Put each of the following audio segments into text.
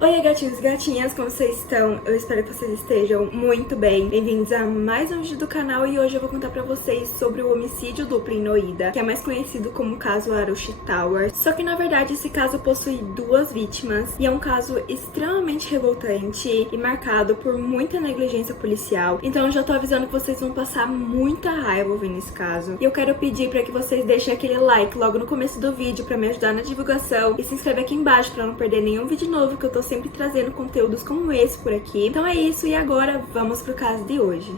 Oi, gatinhos e gatinhas, como vocês estão? Eu espero que vocês estejam muito bem. Bem-vindos a mais um vídeo do canal e hoje eu vou contar pra vocês sobre o homicídio duplo em Noida, que é mais conhecido como o caso Arushi Tower. Só que na verdade esse caso possui duas vítimas e é um caso extremamente revoltante e marcado por muita negligência policial. Então eu já tô avisando que vocês vão passar muita raiva ouvindo esse caso. E eu quero pedir pra que vocês deixem aquele like logo no começo do vídeo pra me ajudar na divulgação e se inscreve aqui embaixo pra não perder nenhum vídeo novo que eu tô sempre trazendo conteúdos como esse por aqui. Então é isso, e agora vamos pro caso de hoje.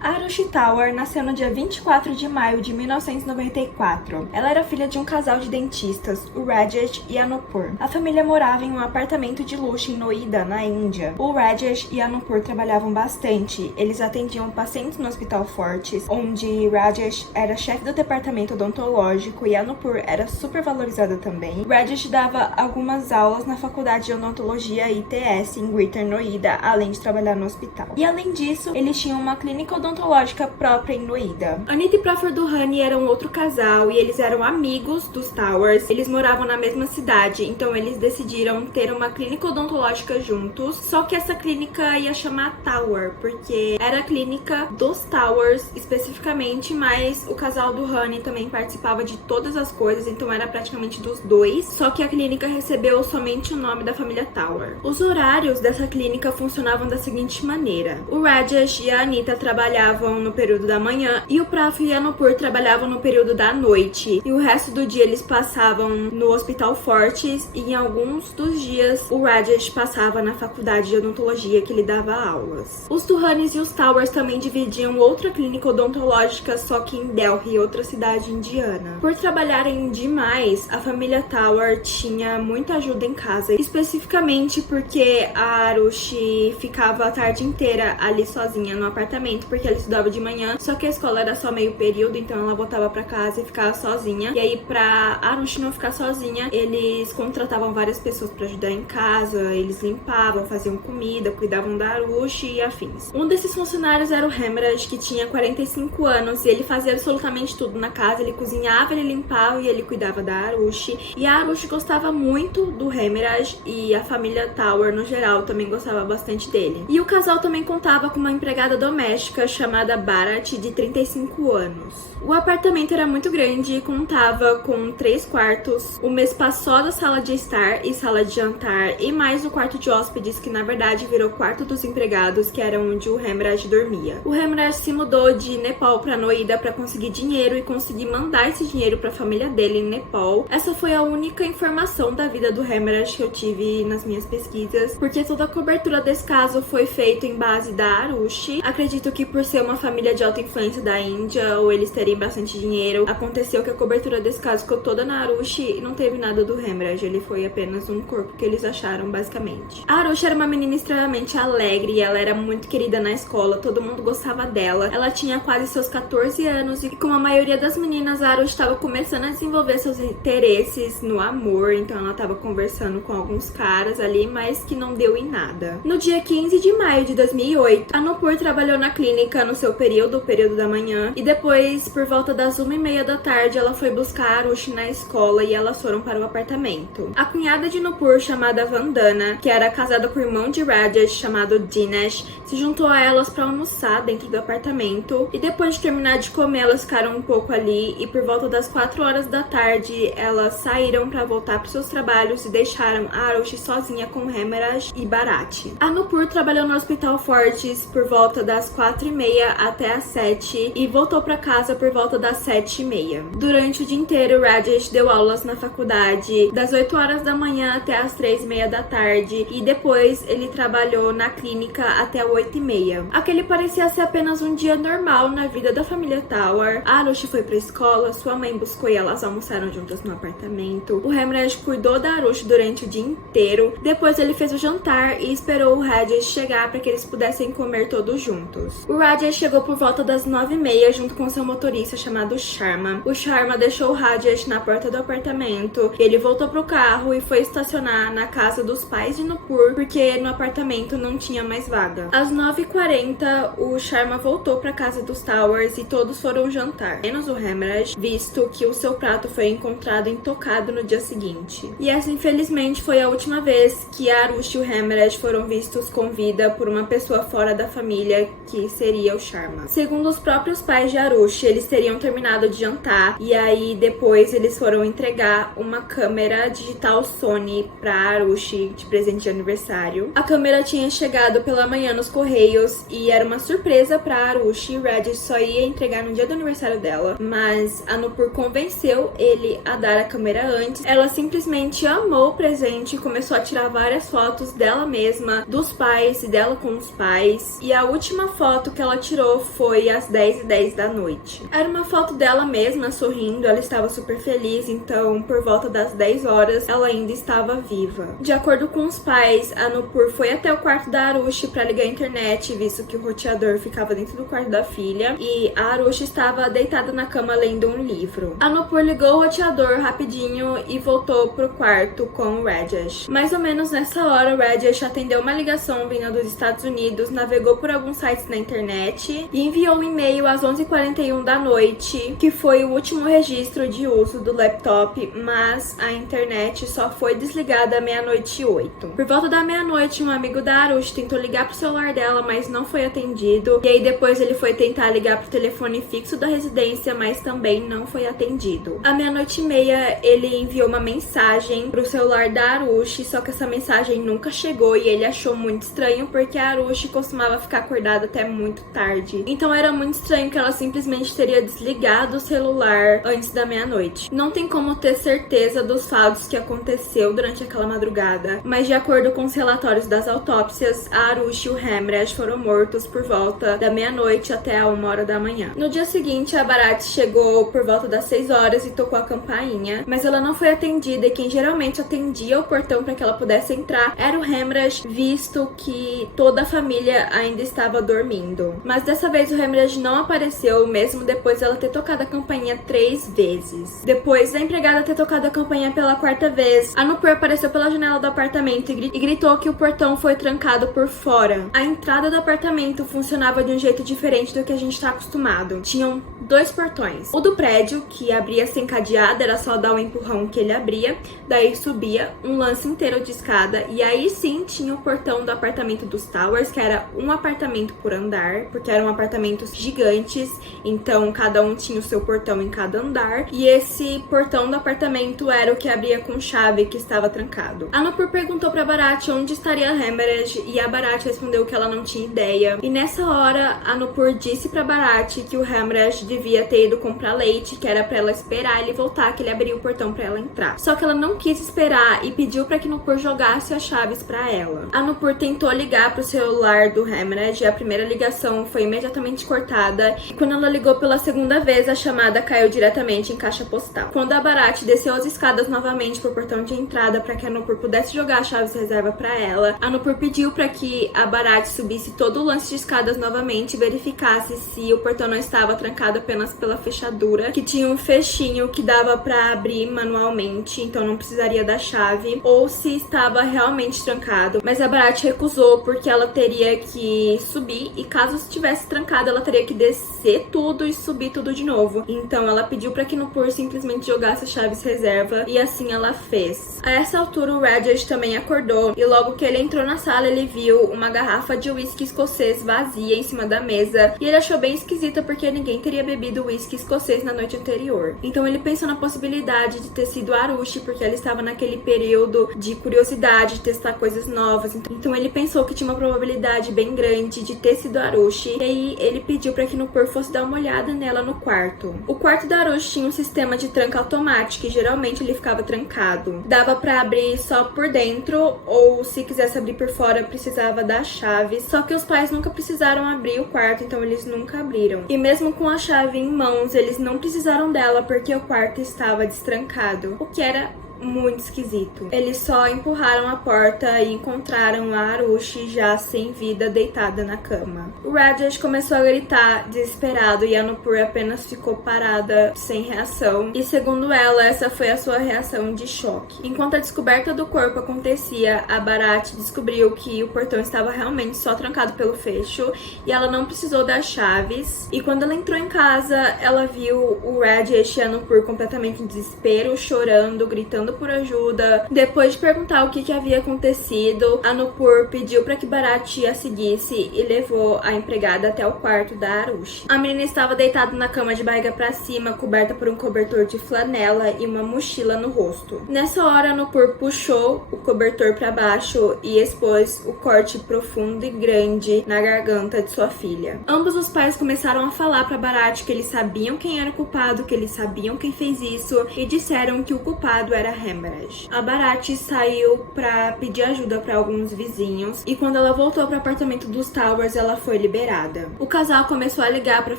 Arushi Tower nasceu no dia 24 de maio de 1994. Ela era filha de um casal de dentistas, o Rajesh e a Nupur. A família morava em um apartamento de luxo em Noida, na Índia. O Rajesh e a Nupur trabalhavam bastante. Eles atendiam pacientes no Hospital Fortis, onde Rajesh era chefe do departamento odontológico e a Nupur era super valorizada também. Rajesh dava algumas aulas na faculdade de odontologia ITS em Greater Noida, além de trabalhar no hospital. E além disso, eles tinham uma clínica odontológica própria em Noida. Anita e Prafur Duhani eram outro casal e eles eram amigos dos Towers. Eles moravam na mesma cidade, então eles decidiram ter uma clínica odontológica juntos. Só que essa clínica ia chamar Tower, porque era a clínica dos Towers especificamente, mas o casal Duhani também participava de todas as coisas, então era praticamente dos dois. Só que a clínica recebeu somente o nome da família Tower. Os horários dessa clínica funcionavam da seguinte maneira: o Rajesh e a Anita trabalhavam no período da manhã e o Prafur e a Nupur trabalhavam no período da noite, e o resto do dia eles passavam no Hospital Fortis e em alguns dos dias o Rajesh passava na faculdade de odontologia que ele dava aulas. Os Duhanis e os Towers também dividiam outra clínica odontológica, só que em Delhi, outra cidade indiana. Por trabalharem demais, a família Tower tinha muita ajuda em casa, especificamente porque a Arushi ficava a tarde inteira ali sozinha no apartamento, porque ela estudava de manhã, só que a escola era só meio período, então ela voltava pra casa e ficava sozinha. E aí, pra Arushi não ficar sozinha, eles contratavam várias pessoas pra ajudar em casa, eles limpavam, faziam comida, cuidavam da Arushi e afins. Um desses funcionários era o Hemraj, que tinha 45 anos, e ele fazia absolutamente tudo na casa. Ele cozinhava, ele limpava e ele cuidava da Arushi. E a Arushi gostava muito do Hemraj e a família Tower, no geral, também gostava bastante dele. E o casal também contava com uma empregada doméstica chamada Bharat, de 35 anos. O apartamento era muito grande e contava com 3 quartos, uma espaçosa sala de estar e sala de jantar, e mais o quarto de hóspedes, que na verdade virou quarto dos empregados, que era onde o Hemraj dormia. O Hemraj se mudou de Nepal para Noida para conseguir dinheiro e conseguir mandar esse dinheiro para a família dele em Nepal. Essa foi a única informação da vida do Hemraj que eu tive nas minhas pesquisas, porque toda a cobertura desse caso foi feita em base da Arushi. Acredito que por ser uma família de alta influência da Índia, ou eles terem bastante dinheiro, aconteceu que a cobertura desse caso ficou toda na Arushi e não teve nada do Hemraj. Ele foi apenas um corpo que eles acharam, basicamente. A Arushi era uma menina extremamente alegre e ela era muito querida na escola, todo mundo gostava dela. Ela tinha quase seus 14 anos e, como a maioria das meninas, a Arushi estava começando a desenvolver seus interesses no amor, então ela estava conversando com alguns caras ali, mas que não deu em nada. No dia 15 de maio de 2008, a Nupur trabalhou na clínica no seu período, o período da manhã, e depois, por volta das 1h30 da tarde, ela foi buscar a Arushi na escola e elas foram para o apartamento. A cunhada de Nupur, chamada Vandana, que era casada com o irmão de Rajesh, chamado Dinesh, se juntou a elas para almoçar dentro do apartamento, e depois de terminar de comer, elas ficaram um pouco ali, e por volta das 4 horas da tarde, elas saíram para voltar para seus trabalhos e deixaram a Arushi sozinha com Hemraj e Bharat. A Nupur trabalhou no Hospital Fortis por volta das 4h30 até as 7 e voltou para casa por volta das 7h30. Durante o dia inteiro, Rajesh deu aulas na faculdade das 8 horas da manhã até as 3h30 da tarde, e depois ele trabalhou na clínica até 8h30. Aquele parecia ser apenas um dia normal na vida da família Tower. A Arushi foi pra escola, sua mãe buscou e elas almoçaram juntas no apartamento. O Hemraj cuidou da Arushi durante o dia inteiro. Depois ele fez o jantar e esperou o Rajesh chegar para que eles pudessem comer todos juntos. O Rajesh chegou por volta das 9h30 junto com seu motorista recepcionista chamado Sharma. O Sharma deixou o Rajesh na porta do apartamento. Ele voltou pro carro e foi estacionar na casa dos pais de Nupur, porque no apartamento não tinha mais vaga. Às 9h40, o Sharma voltou pra casa dos Towers e todos foram jantar, menos o Hemraj, visto que o seu prato foi encontrado intocado no dia seguinte. E essa, infelizmente, foi a última vez que a Arushi e o Hemraj foram vistos com vida por uma pessoa fora da família, que seria o Sharma. Segundo os próprios pais de Arushi, eles teriam terminado de jantar e aí depois eles foram entregar uma câmera digital Sony pra Arushi de presente de aniversário. A câmera tinha chegado pela manhã nos correios e era uma surpresa pra Arushi. Rajesh só ia entregar no dia do aniversário dela, mas a Nupur convenceu ele a dar a câmera antes. Ela simplesmente amou o presente e começou a tirar várias fotos dela mesma, dos pais e dela com os pais. E a última foto que ela tirou foi às 10h10 da noite. Era uma foto dela mesma sorrindo, ela estava super feliz, então por volta das 10 horas ela ainda estava viva. De acordo com os pais, a Nupur foi até o quarto da Arushi para ligar a internet, visto que o roteador ficava dentro do quarto da filha, e a Arushi estava deitada na cama lendo um livro. A Nupur ligou o roteador rapidinho e voltou pro quarto com o Rajesh. Mais ou menos nessa hora, o Rajesh atendeu uma ligação vinda dos Estados Unidos, navegou por alguns sites na internet e enviou um e-mail às 11h41 da noite, que foi o último registro de uso do laptop, mas a internet só foi desligada à 00h08. Por volta da meia-noite, um amigo da Arushi tentou ligar pro celular dela, mas não foi atendido. E aí depois ele foi tentar ligar pro telefone fixo da residência, mas também não foi atendido. À 00h30, ele enviou uma mensagem pro celular da Arushi, só que essa mensagem nunca chegou e ele achou muito estranho, porque a Arushi costumava ficar acordada até muito tarde. Então era muito estranho que ela simplesmente teria desligado o celular antes da meia-noite. Não tem como ter certeza dos fatos que aconteceu durante aquela madrugada, mas de acordo com os relatórios das autópsias, a Arushi e o Hemraj foram mortos por volta da meia-noite até a 1h da manhã. No dia seguinte, a Bharati chegou por volta das 6 horas e tocou a campainha, mas ela não foi atendida e quem geralmente atendia o portão para que ela pudesse entrar era o Hemraj, visto que toda a família ainda estava dormindo. Mas dessa vez o Hemraj não apareceu, mesmo depois dela ter tocado a campainha 3 vezes. Depois da empregada ter tocado a campainha pela 4ª vez, a Nupur apareceu pela janela do apartamento e gritou que o portão foi trancado por fora. A entrada do apartamento funcionava de um jeito diferente do que a gente está acostumado. Tinham 2 portões. O do prédio, que abria sem cadeado, era só dar um empurrão que ele abria, daí subia um lance inteiro de escada, e aí sim tinha o portão do apartamento dos Towers, que era um apartamento por andar, porque eram apartamentos gigantes, então cada um tinha o seu portão em cada andar, e esse portão do apartamento era o que abria com chave, que estava trancado. A Nupur perguntou pra Bharati onde estaria a Hemraj, e a Bharati respondeu que ela não tinha ideia. E nessa hora, a Nupur disse pra Bharati que o Hemraj devia ter ido comprar leite, que era pra ela esperar ele voltar, que ele abriu o portão pra ela entrar. Só que ela não quis esperar e pediu pra que Nupur jogasse as chaves pra ela. A Nupur tentou ligar pro celular do Hemraj e a primeira ligação foi imediatamente cortada. E quando ela ligou pela 2ª vez, a chamada caiu diretamente em caixa postal. Quando a Bharati desceu as escadas novamente pro portão de entrada pra que a Nupur pudesse jogar as chaves de reserva pra ela, a Nupur pediu pra que a Bharati subisse todo o lance de escadas novamente e verificasse se o portão não estava trancado apenas pela fechadura, que tinha um fechinho que dava pra abrir manualmente, então não precisaria da chave, ou se estava realmente trancado. Mas a Bharati recusou porque ela teria que subir e caso estivesse trancado, ela teria que descer tudo e subir tudo de novo. Então ela pediu pra que Nupur simplesmente jogasse as chaves reserva e assim ela fez. A essa altura o Rajesh também acordou e logo que ele entrou na sala ele viu uma garrafa de whisky escocês vazia em cima da mesa e ele achou bem esquisita porque ninguém teria bebido whisky escocês na noite anterior. Então ele pensou na possibilidade de ter sido a Arushi porque ela estava naquele período de curiosidade, de testar coisas novas. Então ele pensou que tinha uma probabilidade bem grande de ter sido a Arushi e aí ele pediu para que Nupur fosse dar uma olhada nela no quarto. O quarto da Arushi tinha um sistema de tranca automático e geralmente ele ficava trancado. Dava para abrir só por dentro ou se quisesse abrir por fora precisava da chave. Só que os pais nunca precisaram abrir o quarto, então eles nunca abriram. E mesmo com a chave em mãos, eles não precisaram dela porque o quarto estava destrancado, o que era muito esquisito. Eles só empurraram a porta e encontraram a Arushi já sem vida, deitada na cama. O Rajesh começou a gritar desesperado e a Nupur apenas ficou parada, sem reação. E segundo ela, essa foi a sua reação de choque. Enquanto a descoberta do corpo acontecia, a Bharat descobriu que o portão estava realmente só trancado pelo fecho e ela não precisou das chaves. E quando ela entrou em casa, ela viu o Rajesh e a Nupur completamente em desespero, chorando, gritando por ajuda. Depois de perguntar o que havia acontecido, a Nupur pediu para que Bharat a seguisse e levou a empregada até o quarto da Arushi. A menina estava deitada na cama de barriga para cima, coberta por um cobertor de flanela e uma mochila no rosto. Nessa hora, a Nupur puxou o cobertor para baixo e expôs o corte profundo e grande na garganta de sua filha. Ambos os pais começaram a falar para Bharat que eles sabiam quem era o culpado, que eles sabiam quem fez isso e disseram que o culpado era Hemraj. A Bharat saiu para pedir ajuda para alguns vizinhos e quando ela voltou para o apartamento dos Towers, ela foi liberada. O casal começou a ligar para a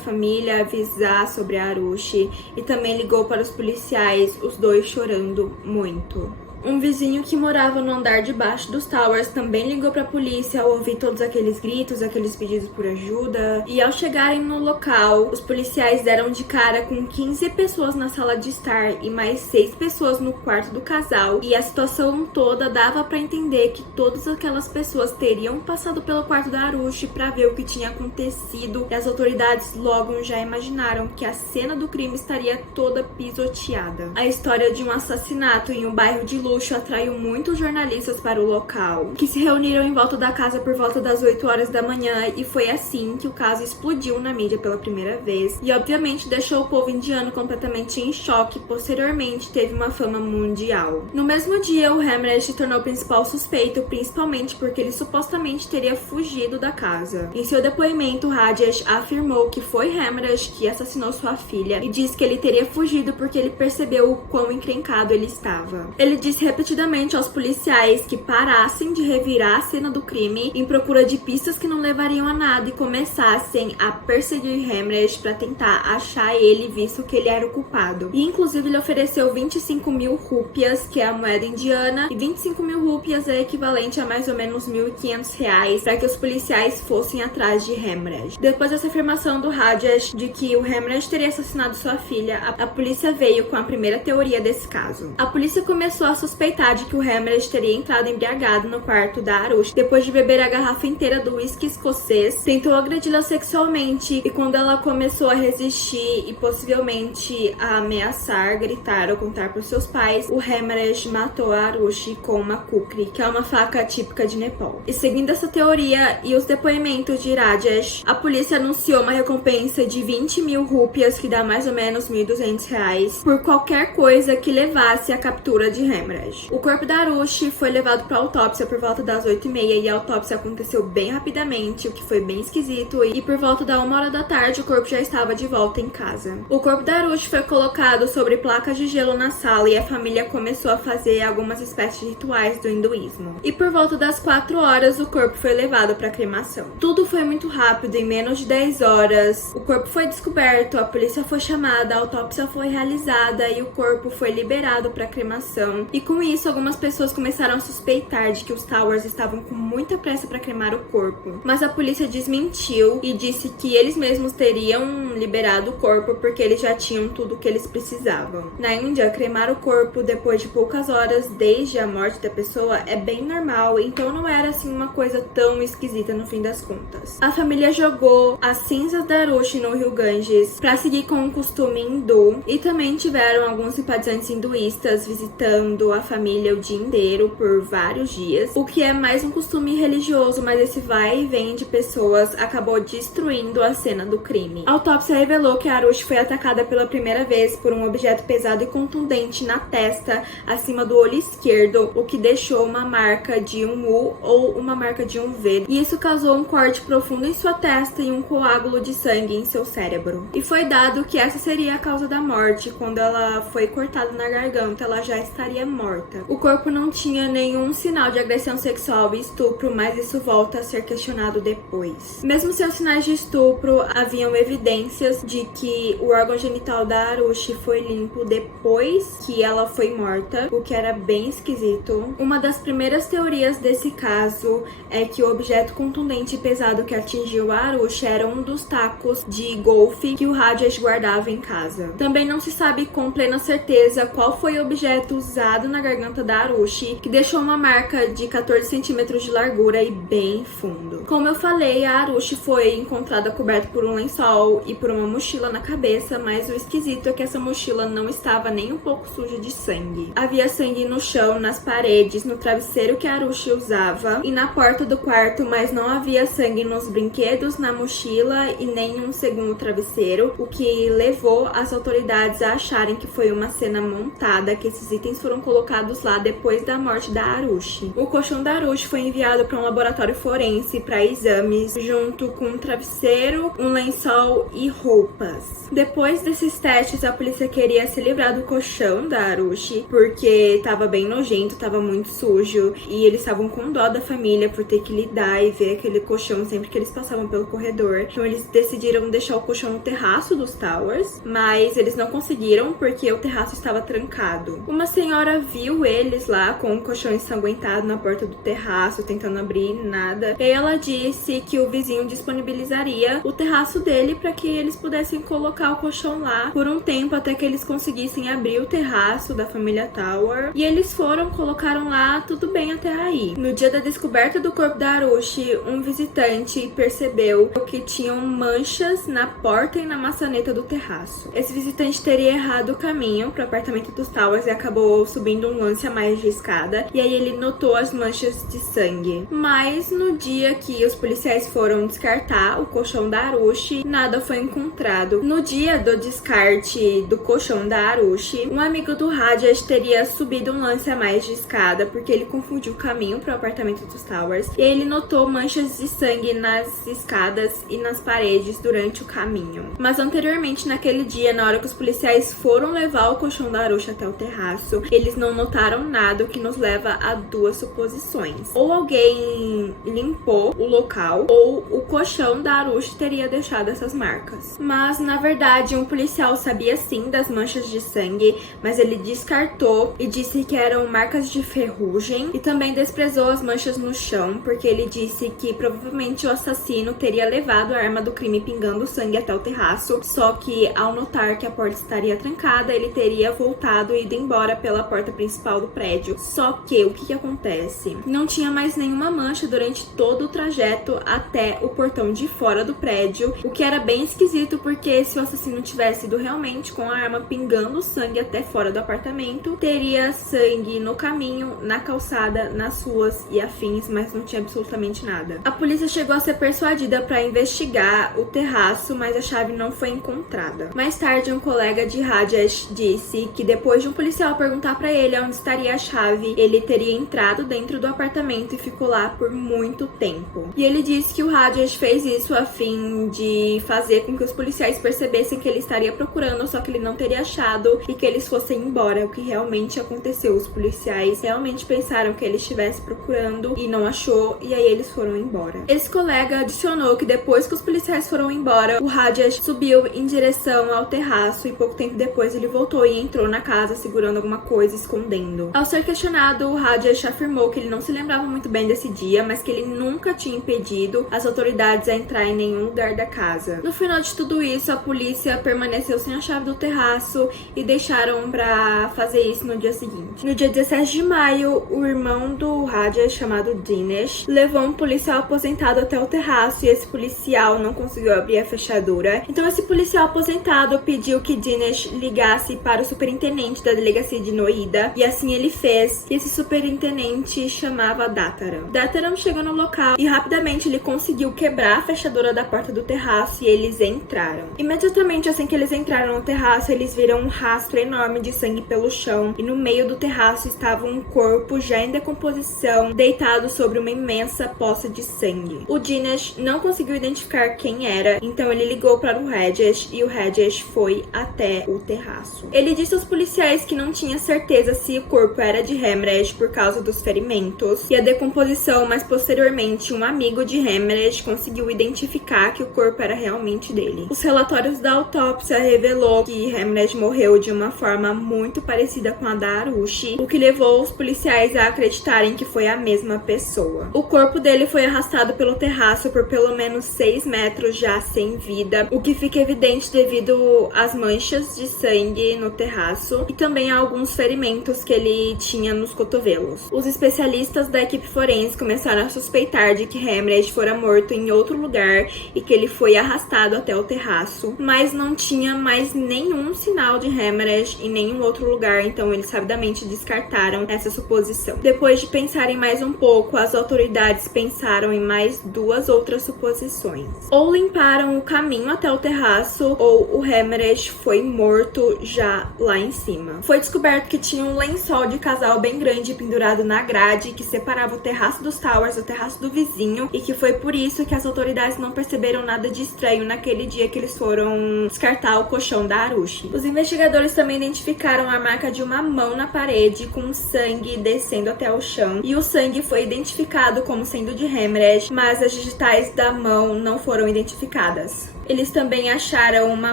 família, avisar sobre a Arushi e também ligou para os policiais, os dois chorando muito. Um vizinho que morava no andar de baixo dos Towers também ligou pra polícia ao ouvir todos aqueles gritos, aqueles pedidos por ajuda. E ao chegarem no local, os policiais deram de cara com 15 pessoas na sala de estar e mais 6 pessoas no quarto do casal. E a situação toda dava pra entender que todas aquelas pessoas teriam passado pelo quarto da Arushi pra ver o que tinha acontecido. E as autoridades logo já imaginaram que a cena do crime estaria toda pisoteada. A história de um assassinato em um bairro de luxo atraiu muitos jornalistas para o local, que se reuniram em volta da casa por volta das 8 horas da manhã e foi assim que o caso explodiu na mídia pela primeira vez e obviamente deixou o povo indiano completamente em choque. Posteriormente teve uma fama mundial. No mesmo dia, o Hemraj se tornou o principal suspeito, principalmente porque ele supostamente teria fugido da casa. Em seu depoimento, Rajesh afirmou que foi Hemraj que assassinou sua filha e disse que ele teria fugido porque ele percebeu o quão encrencado ele estava. Ele disse repetidamente aos policiais que parassem de revirar a cena do crime em procura de pistas que não levariam a nada e começassem a perseguir Hemraj para tentar achar ele, visto que ele era o culpado. E inclusive ele ofereceu 25 mil rúpias, que é a moeda indiana, e 25 mil rúpias é equivalente a mais ou menos R$1.500 para que os policiais fossem atrás de Hemraj. Depois dessa afirmação do Rajesh de que o Hemraj teria assassinado sua filha, a polícia veio com a primeira teoria desse caso. A polícia começou a suspeitar de que o Hemraj teria entrado embriagado no quarto da Arushi depois de beber a garrafa inteira do whisky escocês, tentou agredi-la sexualmente e quando ela começou a resistir e possivelmente a ameaçar, gritar ou contar para os seus pais, o Hemraj matou a Arushi com uma kukri, que é uma faca típica de Nepal. E seguindo essa teoria e os depoimentos de Rajesh, a polícia anunciou uma recompensa de 20 mil rúpias, que dá mais ou menos R$1.200, por qualquer coisa que levasse à captura de Hemraj. O corpo da Arushi foi levado para autópsia por volta das 8h30 e a autópsia aconteceu bem rapidamente, o que foi bem esquisito, e por volta da 1h da tarde o corpo já estava de volta em casa. O corpo da Arushi foi colocado sobre placas de gelo na sala e a família começou a fazer algumas espécies de rituais do hinduísmo. E por volta das 4 horas o corpo foi levado para cremação. Tudo foi muito rápido, em menos de 10 horas o corpo foi descoberto, a polícia foi chamada, a autópsia foi realizada e o corpo foi liberado para cremação. E com isso, algumas pessoas começaram a suspeitar de que os Towers estavam com muita pressa para cremar o corpo. Mas a polícia desmentiu e disse que eles mesmos teriam liberado o corpo porque eles já tinham tudo o que eles precisavam. Na Índia, cremar o corpo depois de poucas horas desde a morte da pessoa é bem normal, então não era assim uma coisa tão esquisita no fim das contas. A família jogou as cinzas da Arushi no rio Ganges para seguir com o costume hindu e também tiveram alguns simpatizantes hinduístas visitando a família o dia inteiro por vários dias, o que é mais um costume religioso, mas esse vai e vem de pessoas acabou destruindo a cena do crime. A autópsia revelou que a Arushi foi atacada pela primeira vez por um objeto pesado e contundente na testa, acima do olho esquerdo, o que deixou uma marca de um U ou uma marca de um V, e isso causou um corte profundo em sua testa e um coágulo de sangue em seu cérebro. E foi dado que essa seria a causa da morte. Quando ela foi cortada na garganta, ela já estaria morta. morta. O corpo não tinha nenhum sinal de agressão sexual e estupro, mas isso volta a ser questionado depois. Mesmo sem os sinais de estupro, haviam evidências de que o órgão genital da Arushi foi limpo depois que ela foi morta, o que era bem esquisito. Uma das primeiras teorias desse caso é que o objeto contundente e pesado que atingiu a Arushi era um dos tacos de golfe que o Rajesh guardava em casa. Também não se sabe com plena certeza qual foi o objeto usado na garganta da Arushi, que deixou uma marca de 14 centímetros de largura e bem fundo. Como eu falei, a Arushi foi encontrada coberta por um lençol e por uma mochila na cabeça, mas o esquisito é que essa mochila não estava nem um pouco suja de sangue. Havia sangue no chão, nas paredes, no travesseiro que a Arushi usava e na porta do quarto, mas não havia sangue nos brinquedos, na mochila e nem em um segundo travesseiro, o que levou as autoridades a acharem que foi uma cena montada, que esses itens foram colocados lá depois da morte da Arushi. O colchão da Arushi foi enviado para um laboratório forense para exames, junto com um travesseiro, um lençol e roupas. Depois desses testes, a polícia queria se livrar do colchão da Arushi, porque estava bem nojento, estava muito sujo, e eles estavam com dó da família por ter que lidar e ver aquele colchão sempre que eles passavam pelo corredor. Então eles decidiram deixar o colchão no terraço dos Towers, mas eles não conseguiram porque o terraço estava trancado. Uma senhora viu eles lá com o colchão ensanguentado na porta do terraço, tentando abrir, nada. E aí ela disse que o vizinho disponibilizaria o terraço dele para que eles pudessem colocar o colchão lá por um tempo até que eles conseguissem abrir o terraço da família Tower. E eles foram, colocaram lá, tudo bem até aí. No dia da descoberta do corpo da Arushi, um visitante percebeu que tinham manchas na porta e na maçaneta do terraço. Esse visitante teria errado o caminho para o apartamento dos Towers e acabou subindo um lance a mais de escada, e aí ele notou as manchas de sangue. Mas no dia que os policiais foram descartar o colchão da Arushi, nada foi encontrado. No dia do descarte do colchão da Arushi, um amigo do Rajesh teria subido um lance a mais de escada porque ele confundiu o caminho para o apartamento dos Towers, e ele notou manchas de sangue nas escadas e nas paredes durante o caminho. Mas anteriormente, naquele dia, na hora que os policiais foram levar o colchão da Arushi até o terraço, eles não notaram nada, o que nos leva a duas suposições. Ou alguém limpou o local, ou o colchão da Arushi teria deixado essas marcas. Mas, na verdade, um policial sabia sim das manchas de sangue, mas ele descartou e disse que eram marcas de ferrugem, e também desprezou as manchas no chão, porque ele disse que provavelmente o assassino teria levado a arma do crime pingando sangue até o terraço, só que ao notar que a porta estaria trancada, ele teria voltado e ido embora pela porta principal do prédio. Só que o que acontece? Não tinha mais nenhuma mancha durante todo o trajeto até o portão de fora do prédio, o que era bem esquisito, porque se o assassino tivesse ido realmente com a arma pingando sangue até fora do apartamento, teria sangue no caminho, na calçada, nas ruas e afins, mas não tinha absolutamente nada. A polícia chegou a ser persuadida para investigar o terraço, mas a chave não foi encontrada. Mais tarde, um colega de Rajesh disse que depois de um policial perguntar para ele onde estaria a chave, ele teria entrado dentro do apartamento e ficou lá por muito tempo. E ele disse que o Rajesh fez isso a fim de fazer com que os policiais percebessem que ele estaria procurando, só que ele não teria achado, e que eles fossem embora, o que realmente aconteceu. Os policiais realmente pensaram que ele estivesse procurando e não achou, e aí eles foram embora. Esse colega adicionou que depois que os policiais foram embora, o Rajesh subiu em direção ao terraço e pouco tempo depois ele voltou e entrou na casa segurando alguma coisa, escondendo. Ao ser questionado, o Rajesh afirmou que ele não se lembrava muito bem desse dia, mas que ele nunca tinha impedido as autoridades a entrar em nenhum lugar da casa. No final de tudo isso, a polícia permaneceu sem a chave do terraço e deixaram pra fazer isso no dia seguinte. No dia 17 de maio, o irmão do Rajesh, chamado Dinesh, levou um policial aposentado até o terraço, e esse policial não conseguiu abrir a fechadura. Então esse policial aposentado pediu que Dinesh ligasse para o superintendente da delegacia de Noida, e assim ele fez. E esse superintendente chamava Dataram. Dataram chegou no local e rapidamente ele conseguiu quebrar a fechadura da porta do terraço, e eles entraram. Imediatamente assim que eles entraram no terraço, eles viram um rastro enorme de sangue pelo chão, e no meio do terraço estava um corpo já em decomposição, deitado sobre uma imensa poça de sangue. O Dinesh não conseguiu identificar quem era, então ele ligou para o Rajesh, e o Rajesh foi até o terraço. Ele disse aos policiais que não tinha certeza certeza se o corpo era de Hemmerich por causa dos ferimentos e a decomposição, mas posteriormente um amigo de Hemmerich conseguiu identificar que o corpo era realmente dele. Os relatórios da autópsia revelou que Hemmerich morreu de uma forma muito parecida com a da Arushi, o que levou os policiais a acreditarem que foi a mesma pessoa. O corpo dele foi arrastado pelo terraço por pelo menos 6 metros já sem vida, o que fica evidente devido às manchas de sangue no terraço e também a alguns ferimentos que ele tinha nos cotovelos. Os especialistas da equipe forense começaram a suspeitar de que Hemmerich fora morto em outro lugar e que ele foi arrastado até o terraço, mas não tinha mais nenhum sinal de Hemmerich em nenhum outro lugar, então eles sabidamente descartaram essa suposição. Depois de pensarem mais um pouco, as autoridades pensaram em mais 2 outras suposições. Ou limparam o caminho até o terraço, ou o Hemmerich foi morto já lá em cima. Foi descoberto que tinha um lençol de casal bem grande pendurado na grade que separava o terraço dos Towers do terraço do vizinho e que foi por isso que as autoridades não perceberam nada de estranho naquele dia que eles foram descartar o colchão da Arushi. Os investigadores também identificaram a marca de uma mão na parede com sangue descendo até o chão e o sangue foi identificado como sendo de Hemmerich, mas as digitais da mão não foram identificadas. Eles também acharam uma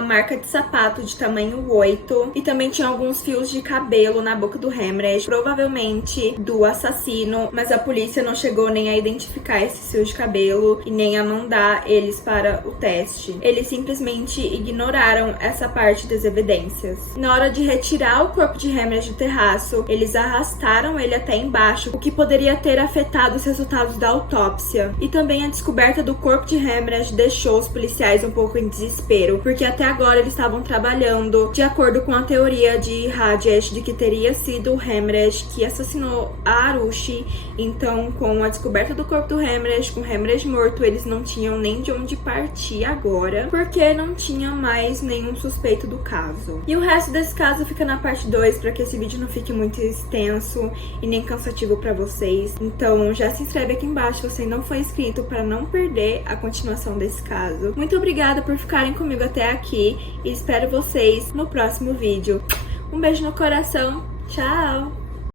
marca de sapato de tamanho 8 e também tinham alguns fios de cabelo na boca do Hemmerich, provavelmente do assassino, mas a polícia não chegou nem a identificar esses fios de cabelo e nem a mandar eles para o teste. Eles simplesmente ignoraram essa parte das evidências. Na hora de retirar o corpo de Hemmerich do terraço, eles arrastaram ele até embaixo, o que poderia ter afetado os resultados da autópsia. E também a descoberta do corpo de Hemmerich deixou os policiais um pouco em desespero, porque até agora eles estavam trabalhando de acordo com a teoria de Rajesh de que teria sido o Hemmerich que assassinou a Arushi. Então, com a descoberta do corpo do Hemmerich, com o Hemmerich morto, eles não tinham nem de onde partir agora, porque não tinha mais nenhum suspeito do caso. E o resto desse caso fica na parte 2, para que esse vídeo não fique muito extenso e nem cansativo para vocês. Então, já se inscreve aqui embaixo se você não for inscrito para não perder a continuação desse caso. Muito obrigada por ficarem comigo até aqui e espero vocês no próximo vídeo. Um beijo no coração, tchau!